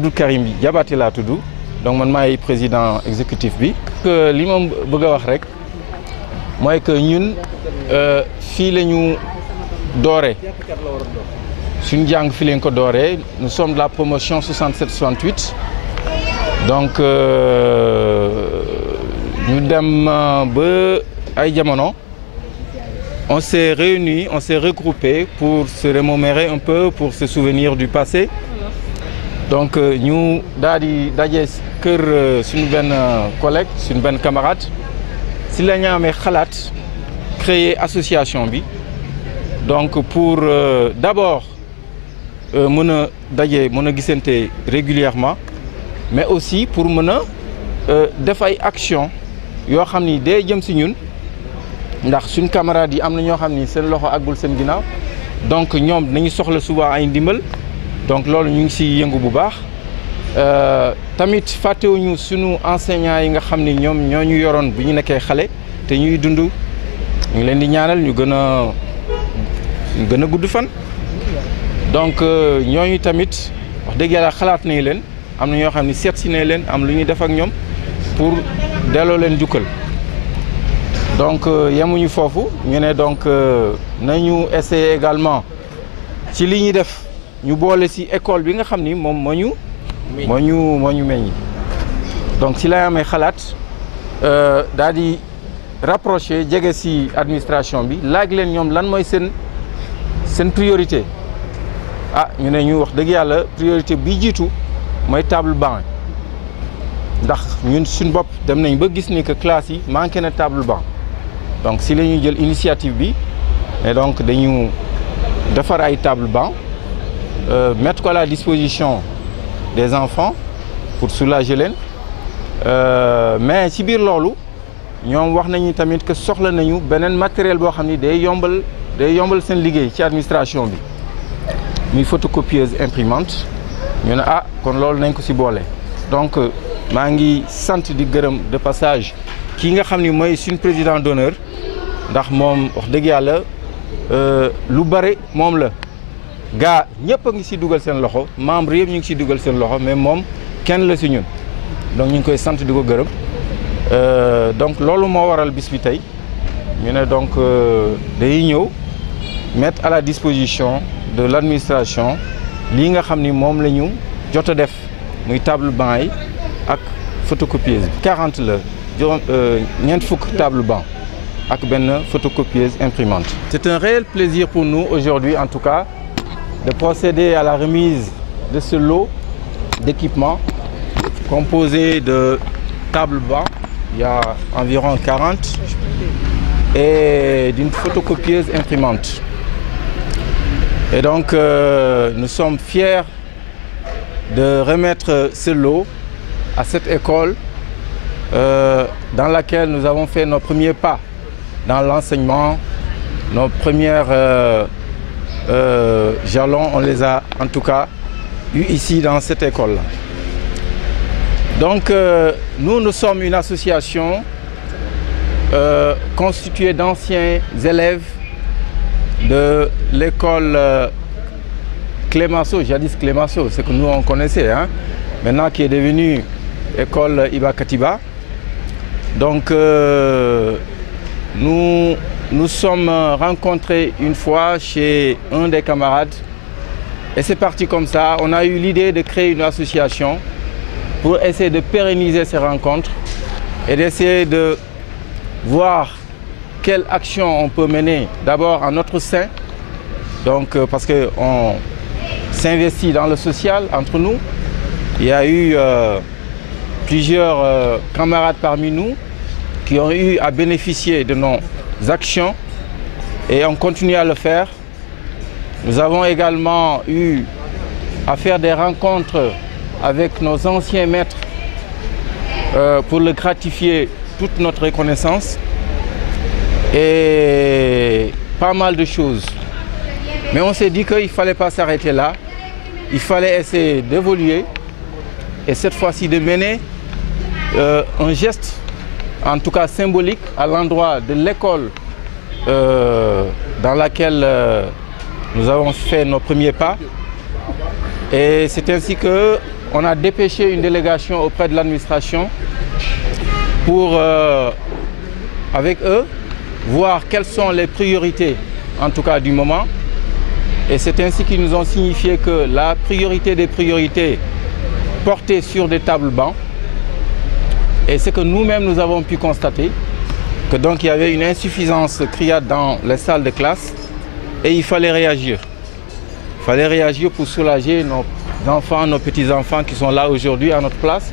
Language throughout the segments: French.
Abdou Karim Diabaté laa tudd donc man maay président exécutif bi. li ma bëgg a wax rek mooy que ñun fii la ñu dooree suñu jàng fii lañ ko dooree nous sommes de la promotion 67-68 donc ñu dem ba ay jamono on s'est réunis, on s'est regroupés pour se remémorer un peu, pour se souvenir du passé. Donc ñu daal di daje kër suñu benn collègue suñu benn camarade si la ñu amee xalaat créer association bi donc pour d'abord mën a daje mën a gisante régulièrement mais aussi pour mën a def ay action yoo xam ni day jëm si ñun ndax suñu camarades yi am na ñoo xam ni seen loxo àggul seen ginnaaw donc ñoom nañu soxla souvent ay ndimbal donc loolu ñu ngi si yëngu bu baax tamit fàttewuñu suñu enseignants yi nga xam ni ñoom ñoo ñu yoroon bu ñu nekkee xale te ñuy dund ñu ngi leen di ñaanal ñu gën a gudd fan. donc ñooñu tamit wax dëgg yàlla xalaat nañu leen am na ñoo xam ni seet si nañ leen am lu ñuy def ak ñoom pour delloo leen jukkal. donc yemuñu foofu ñu ne donc nañu essayer également ci li ñuy def ñu boole ci école bi nga xam ni moom moo ñu meññ donc ci lay amee xalaat daal di rapproché jege ci administration bi laaj leen ñoom lan mooy seen priorité ñu ne ñu wax dëgg yàlla priorité bi jiitu mooy table banc ndax ñun suñ bopp dem nañ ba gis ni que classe yi manqué na table banc donc si la ñuy jël initiative bi et donc dañu defar ay table banc mettre ko à la disposition des enfants pour soulager leen mais ci biir loolu ñoom wax nañu tamit que soxla nañu beneen matériel boo xam ni day yombal seen liggéey ci administration bi muy photocopieuse imprimante ñu ne kon loolu nañ ko ci boole donc maa ngi sant di gërëm de passage kii nga xam ni mooy suñu président d'honneur ndax moom wax dëgg yàlla lu bare moom la gaa ñëpp a ngi si dugal seen loxo membre yëpp ñu ngi si dugal seen loxo mais moom kenn la si ñun donc ñu ngi koy sant di ko gërëm donc loolu moo waral bis bi tey ñu ne donc day ñëw mettre à la disposition de l'administration lii nga xam ni moom la ñu jot a def muy table banc yi ak photocopieuse bi 40 la ñeent fukk table banc ak benn photocopieuse imprimante. C'est un réel plaisir pour nous aujourd'hui en tout cas de procéder à la remise de ce lot d'équipements composé de tables banc, il y a environ 40, et d'une photocopieuse imprimante. Et donc nous sommes fiers de remettre ce lot à cette école dans laquelle nous avons fait nos premiers pas dans l'enseignement. Nos premières jalons, on les a en tout cas eu ici dans cette école-là. Donc nous sommes une association constituée d'anciens élèves de l'école Clémenceau, jadis Clémenceau, c'est que nous on connaissait, maintenant qui est devenue école Iba Katiba. Donc nous sommes rencontrés une fois chez un des camarades et c'est parti comme ça. On a eu l'idée de créer une association pour essayer de pérenniser ces rencontres et d'essayer de voir quelle action on peut mener d'abord en notre sein, donc parce qu'on s'investit dans le social entre nous. Il y a eu plusieurs camarades parmi nous qui ont eu à bénéficier de nos actions et on continue à le faire. Nous avons également eu à faire des rencontres avec nos anciens maîtres pour le gratifier toute notre reconnaissance et pas mal de choses. Mais on s'est dit qu'il ne fallait pas s'arrêter là, il fallait essayer d'évoluer et cette fois-ci de mener un geste, en tout cas symbolique, à l'endroit de l'école dans laquelle nous avons fait nos premiers pas. Et c'est ainsi que on a dépêché une délégation auprès de l'administration pour, avec eux, voir quelles sont les priorités, en tout cas du moment. Et c'est ainsi qu'ils nous ont signifié que la priorité des priorités portait sur des tables bancs. Et c'est que nous-mêmes, nous avons pu constater que donc il y avait une insuffisance criarde dans les salles de classe et il fallait réagir. Il fallait réagir pour soulager nos enfants, nos petits-enfants qui sont là aujourd'hui à notre place.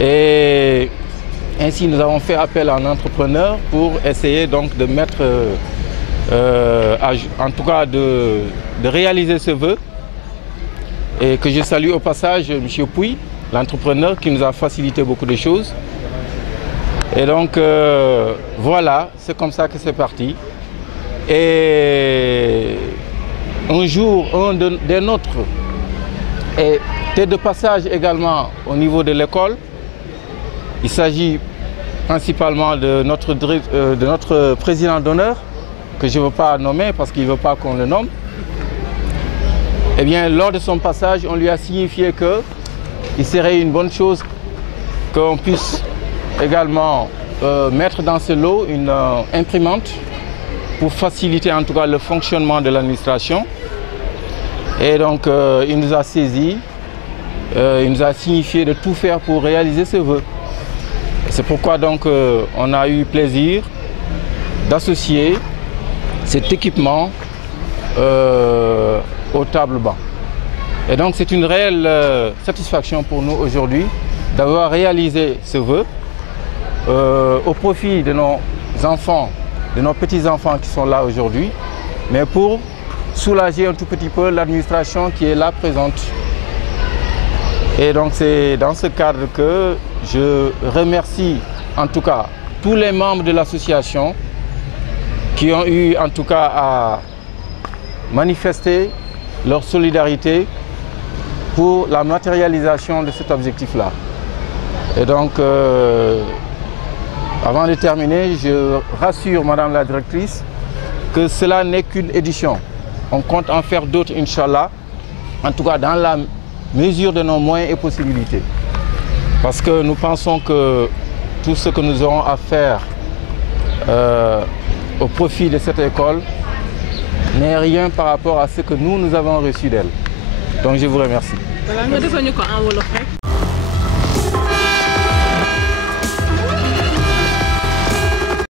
Et ainsi, nous avons fait appel à un entrepreneur pour essayer donc de mettre, en tout cas de réaliser ce vœu. Et que je salue au passage M. Pouy, l'entrepreneur qui nous a facilité beaucoup de choses. Et donc voilà, c'est comme ça que c'est parti. Et un jour, un des nôtres était de passage également au niveau de l'école. Il s'agit principalement de notre président d'honneur, que je ne veux pas nommer parce qu'il ne veut pas qu'on le nomme. Eh bien, lors de son passage, on lui a signifié qu'il serait une bonne chose qu'on puisse également mettre dans ce lot une imprimante pour faciliter en tout cas le fonctionnement de l'administration. Et donc, il nous a saisis, il nous a signifié de tout faire pour réaliser ce vœu. C'est pourquoi donc on a eu plaisir d'associer cet équipement aux tables bancs. Et donc c'est une réelle satisfaction pour nous aujourd'hui d'avoir réalisé ce vœu au profit de nos enfants, de nos petits-enfants qui sont là aujourd'hui, mais pour soulager un tout petit peu l'administration qui est là présente. Et donc c'est dans ce cadre que je remercie en tout cas tous les membres de l'association qui ont eu en tout cas à manifester leur solidarité pour la matérialisation de cet objectif-là. Et donc, avant de terminer, je rassure Madame la Directrice que cela n'est qu'une édition. On compte en faire d'autres, Inch'Allah, en tout cas dans la mesure de nos moyens et possibilités. Parce que nous pensons que tout ce que nous aurons à faire au profit de cette école n'est rien par rapport à ce que nous avons reçu d'elle. Donc je vous remercie. Voilà, nous devons nous en wolof rek.